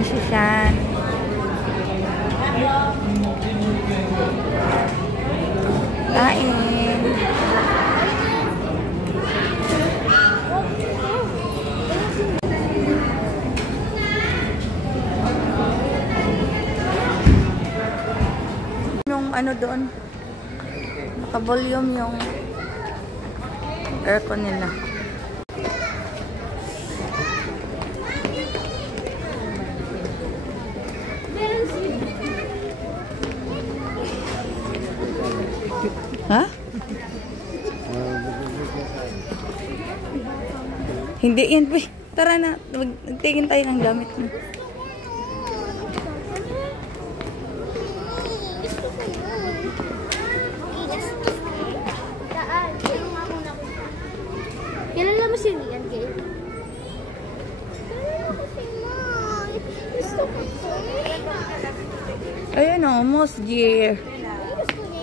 Ayan si Shan. Kain. Yung ano doon, naka-volume yung aircon nila. Ha? Hindi yan. Tara na. Magtingin tayo ng gamit mo. Kilala mo si Rian, Gay? Ayun o, Mosgear.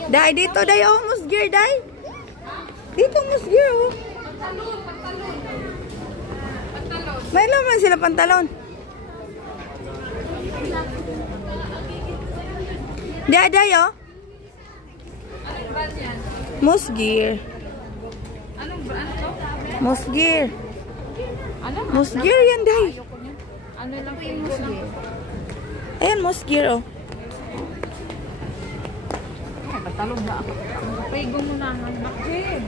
Day, dito, Day. Oh, Mosgear, Day. Dito, Mosgear, oh. May naman sila pantalon. Day, Day, oh. Mosgear. Anong brand to? Mosgear. Ano? Mosgear yan, Day. Ano lang po yung Mosgear? Ayan, Mosgear, oh. Ay, katalog na ako. Paigo mo na ang nakit.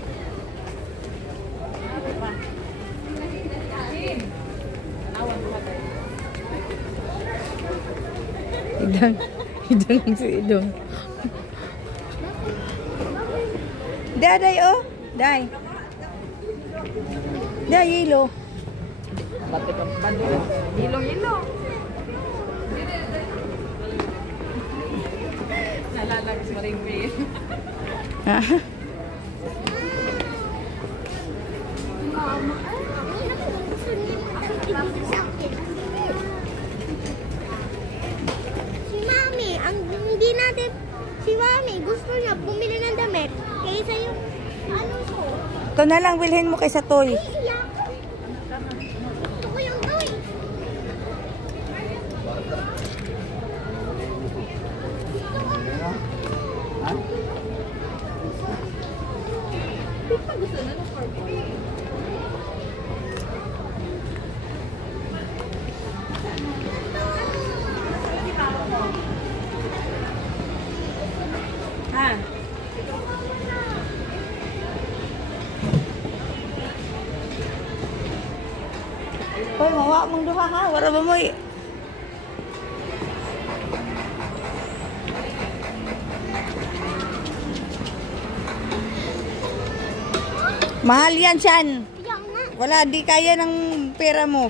Idang si Idong. Day, oh. Day. Day, yelo. Batik ang bandila. Hilo. Nalalags mo rin ba yun? Si Mami, hindi natin, si Mami, gusto niya bumili ng damit kaysa yung, ano ko. Ito na lang, bilhin mo kaysa toy. Iiyak. Gusto ko yung toy. Ha? Hoy, mawa mong duha ha. Wala ba mo eh. Mahal yan, Shan. Iyak nga. Wala, di kaya ng pera mo.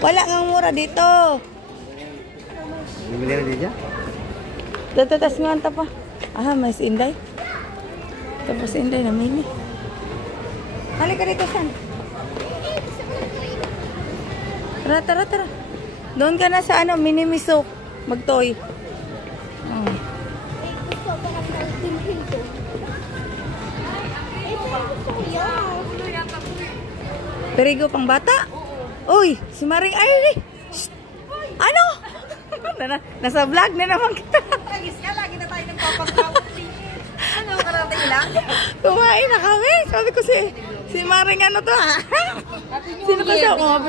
Wala nga mura dito. Bumili na dito? Tatatas nga anta pa. Ah, may si Inday. Tapos si Inday namili. Halika dito, Shan. Tara. Doon ka na sa ano, Minimiso. Magtoy. Gusto ko lang bilhin ko. Pero gusto ko yan. Perigo pang bata? Uy, si Maring Irene. Shh! Ano? Nasa vlog na naman kita. Lagi na tayo nagpapagkawat. Ano, karating lang? Kumain na kami. Sabi ko si Maring ano to ha? Sino kasama?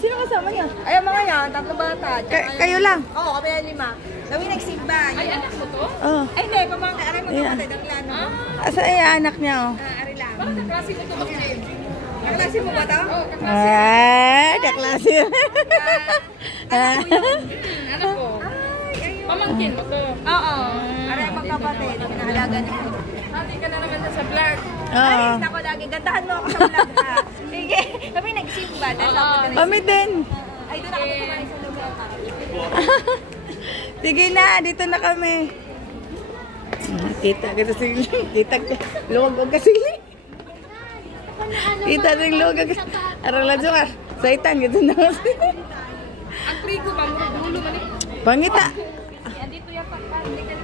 Sino kasama niya? Ay, mga yan, 3 bata. Kayo lang? Oo, kami yan 5. Gawin nagsimba. Ay, anak mo to? Oh. Ay, hindi. Pamangka. Aray mo kapatid. Ang lano. Asa ay anak niya oh. Ari lang. Bakit kaklase mo to? Kaklase mo ba to? Oo, Kaklase. Ano po? Pamangkin mo to? Oo. Aray ang magkapatid. Pinahalaga niyo. Hindi ka na naman sa vlog. Ay, nako lagi. Gandahan mo ako sa vlog ha. Sige. Kami nagsimba. Kami din. Ay, doon ako kumain sa lugar. Sige na, dito na kami. Kita sili. Kita luwag o kasili. Kita rin luwag o kasili. Arang ladyo ka. Saitan, gitu na. Ang trigo ba? Dulo man eh. Pangita. Andito yung pagkakas.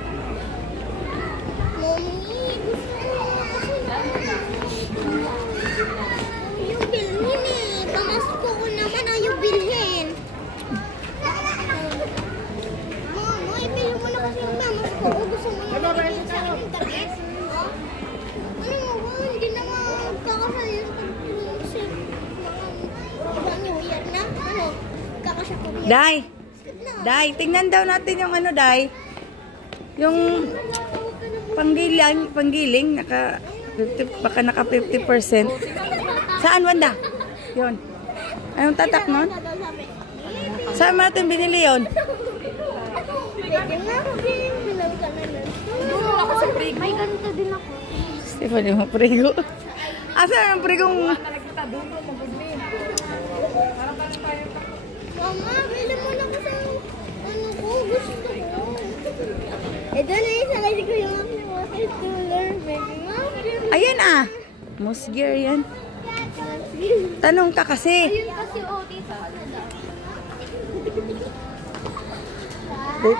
Mami, gusto ko. Ayaw bilhin eh. Pamasko ko naman ayaw bilhin. Day, tingnan daw natin yung ano, Day. Yung panggiling, baka naka 50%. Saan, Wanda? Yun. Anong tatak nun? Saan mo natin binili yun? May ganito din ako. Stephanie, mo prigo. Asa ang prigong... Mama, bili mo na ko sa ano ko, gusto ko. Ito na yung sakay ko yung water cooler, baby. Ayan ah. Musgear yan. Tanong ka kasi. Ayun kasi dito.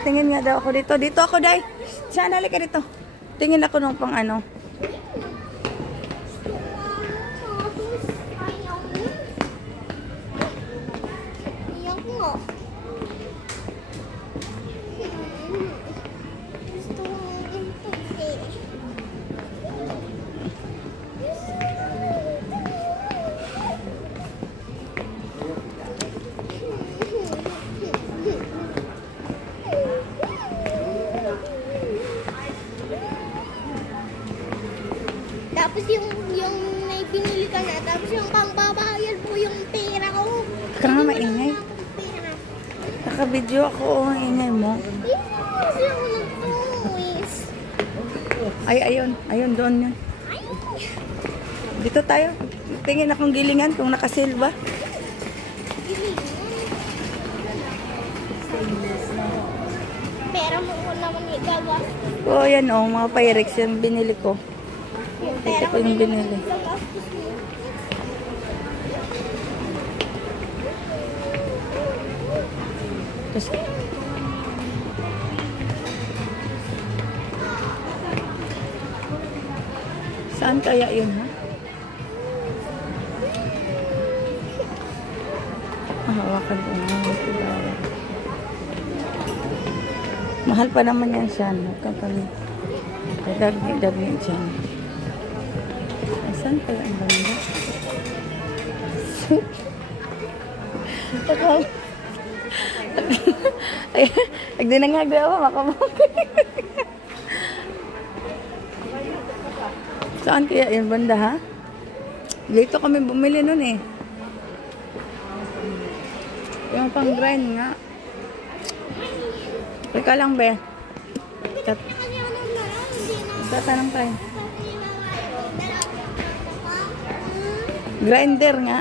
Tingin nga daw ako dito. Dito ako, Day. Saan, halika dito. Tingin ako nung pang ano. Iyak mo. Gusto ko ng impulse. Tapos yung may binili ka na, tapos yung pangbabayad po yung pera ko. Ka nga maingay. Pera. Naka-video ako. Ang ingay mo. Kasi ako nag-toys. Ay, ayun. Ayun, doon yun. Dito tayo. Tingin akong gilingan kung nakasilba. Pera mo ko naman igagas. Oo, yan o. Mga Pyrex yung binili ko. Yung Ito pera ko yung binili. igagastos mo. Tapos, saan kaya yun, ha? Hawakan ko nga. Mahal pa naman yan siya. Huwag kang pag... Dagni siya. Ay, saan kaya ang banda? Ay, nagdinangag na ako. Makamukha. Saan kaya yung banda, ha? Dito kami bumili nun eh. Yung pang grind nga. Teka lang, be. Tatanong tayo. Grinder nga.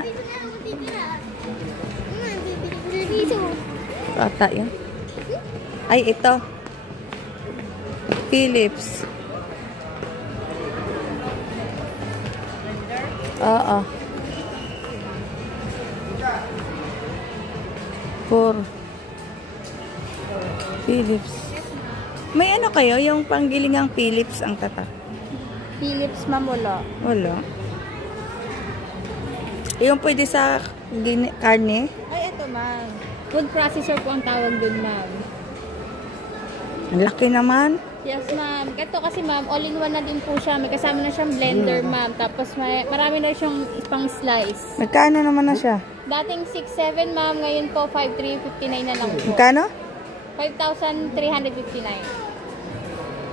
Ata yan. Ay, ito. Philips. Oo. For Philips. May ano kayo? Yung panggilingang Philips ang tatak? Philips, ma'am, wala. Wala. Yung pwede sa karne? Ay, ito, ma'am. Food processor po ang tawag dun, ma'am. Ang laki naman. Yes, ma'am. Ito kasi, ma'am, all-in-one na din po siya. May kasama na siyang blender, ma'am. Tapos marami na siyang pang slice. Magkano naman na siya? Dating 6,700, ma'am. Ngayon po, 5,359 na lang po. Magkano? 5,359.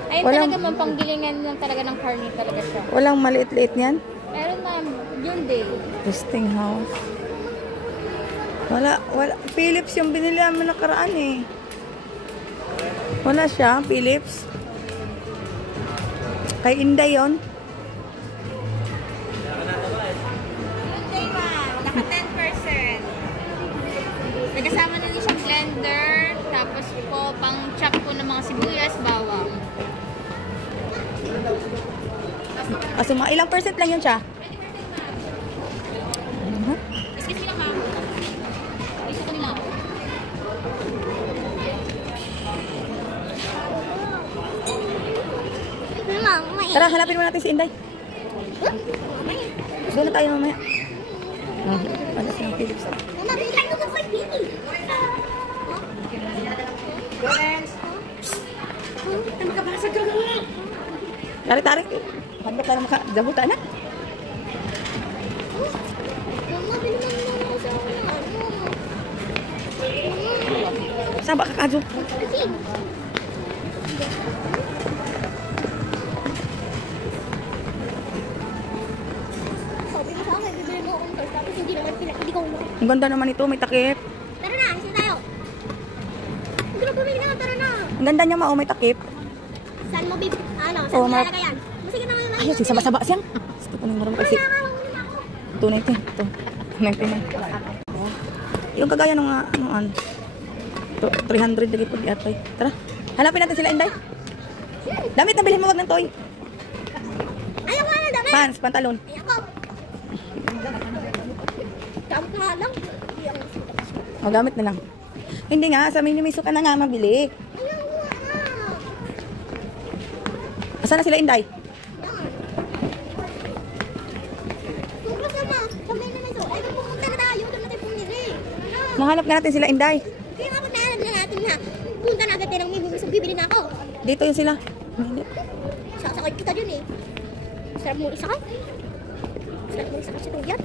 Ayun Walang- talaga, ma'am, panggilingan lang talaga ng karne talaga siya. Walang maliit-liit niyan? Meron, ma'am, yun day. Westinghouse. Wala. Philips yung binili namin nakaraan eh. Wala siya, Philips. Kay Inday yun. Yun day, ma'am. Naka 10%. Nagkasama na din siyang blender. Tapos po, pang chop po ng mga sibuyas, bawang. Kasi mga ilang percent lang yun siya? Excuse me lang, ma'am. Gusto ko nila. Tara, hanapin mo natin si Inday. Doon na tayo mamaya. Wala siyang Philips. Tarik-tarik. Handa ka na makadabutan na. Mama, bilhin mo na ako sa ano. Taba ka kadyo. Kasi. Sabi mo sa akin, bibili mo akong toys, tapos hindi naman hindi ko ulo. Ang ganda naman ito, may takip. Tara na, isa tayo. Hindi na bumili na, tara na. Ang ganda niya, may takip. Saan mo bibili? Ano, Oo, saan mo ma- lalagayan? Masige na ngayon. Ayun, sisaba-saba siyang. Gusto ko nang marunong kasi. Tunay ito. Ito. Tunay ito. Yung kagaya nung ano. 300 lagi po di atay. Tara. Hanapin natin sila, Inday. Damit na bilhin mo, wag ng toy. Ayaw nga na dami. Pants, pantalon. Ay, ako. Kamp nga lang. O, gamit na lang. Hindi nga, sa Minimiso ka na nga mabili. Ayaw nga na. Asan na sila, Inday? Tungkol sama. Sabay na nito. Ay, pumunta na tayo. Doon natin pumili. Nahanap nga natin sila, Inday. Kaya nga pag nahanap na natin na punta na agad tayo ng Minimiso. Bibili na ako. Dito yun sila. Hindi. Sasakay kita dun eh. Sarap mo isa ka? Sarap mo isa ka sa tugyan?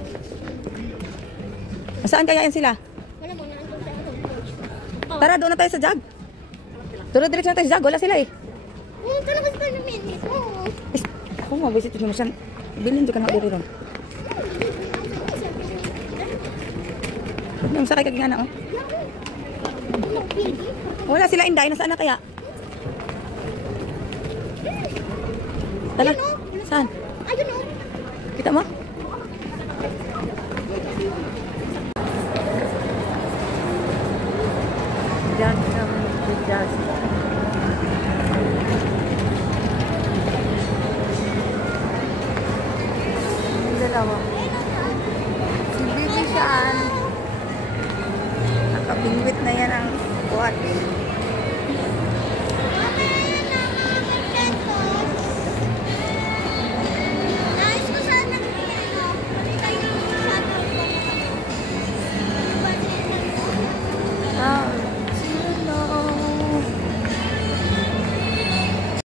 Saan kaya yan sila? Wala mo, naandun sa ako. Tara, doon na tayo sa Jag. Turo-diretso na tayo sa Jag. Wala sila eh. Ito na kasi tayo ng Minimiso. Ako nga, visit mo siya. Bilhin doon ka na diri ron. Yung sakay kaging ana, oh. Wala sila, Inday. Nasaan na kaya? Tala. Saan? Ayun o. Kita mo? Jag naman. Jag. Yung dalawa. Si Bibi saan? Nakabingwit na yan ang kuwat.